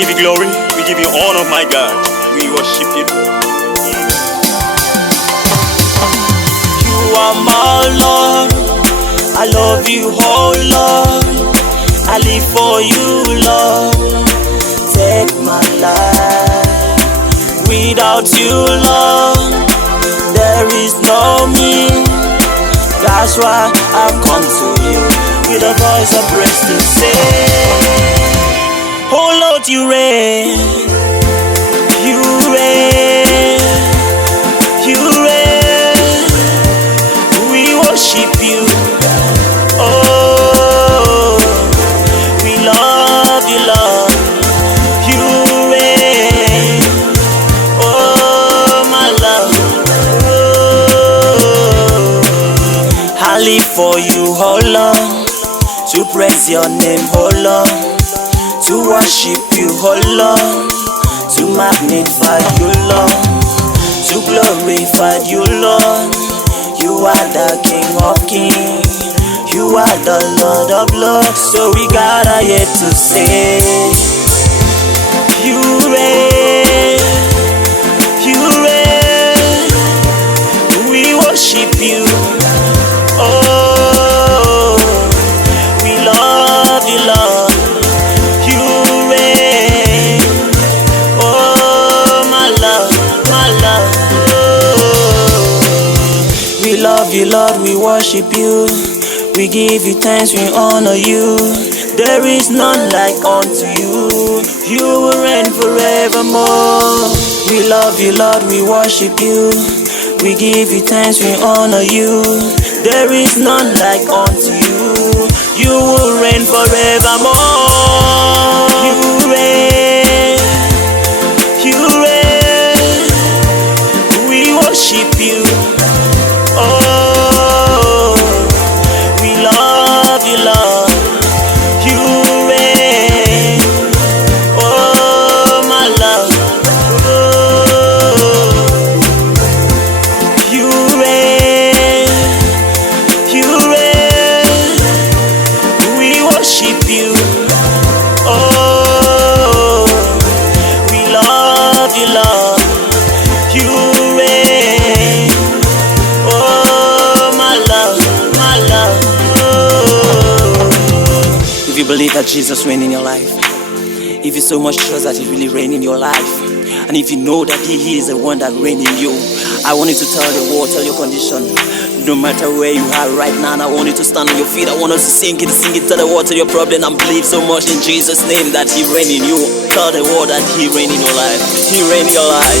give you glory, we give you honor, my God. We worship you. You are my Lord, I love you, oh Lord. I live for you, Lord. Take my life. Without you, Lord, there is no me. That's why I've come to you with a voice of praise to say, oh Lord, you reign, you reign, you reign. We worship you. Oh, we love you, Lord. You reign. Oh, my love. Oh, I live for you, oh Lord, to praise your name, oh Lord, to worship you, oh Lord, to magnify you, Lord, to glorify you, Lord. You are the King of Kings, you are the Lord of Lords. So we gather here to say, you reign, you reign. We worship you. Oh, we love you, Lord. You reign. Oh, my love, my love. Oh, we love you, Lord. We worship you. We give you thanks, we honor you. There is none like unto you. You will reign forevermore. We love you, Lord, we worship you. We give you thanks, we honor you. There is none like unto you. You will reign forevermore. You reign, you reign. We worship you. Oh, we love you, Lord. You reign. Oh, my love. Oh, you reign. You reign. We worship you. Oh, we love you, Lord. You reign. Oh, my love, my love. Oh. If you believe that Jesus reigns in your life, if you so much trust that He really reigns in your life, and if you know that He is the one that reigns in you, I want you to tell the world, tell your condition, no matter where you are right now, and I want you to stand on your feet. I want us to sing it, tell the world, tell your problem, and believe so much in Jesus' name that He reigns in you. Tell the world that He reigns in your life. He reigns in your life.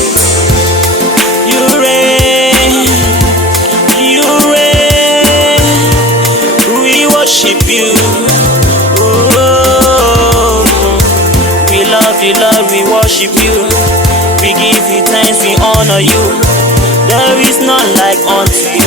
You reign. You reign. We worship you. Oh, we love you, Lord, we worship you. We give you thanks, we honor you. There is none like unto you.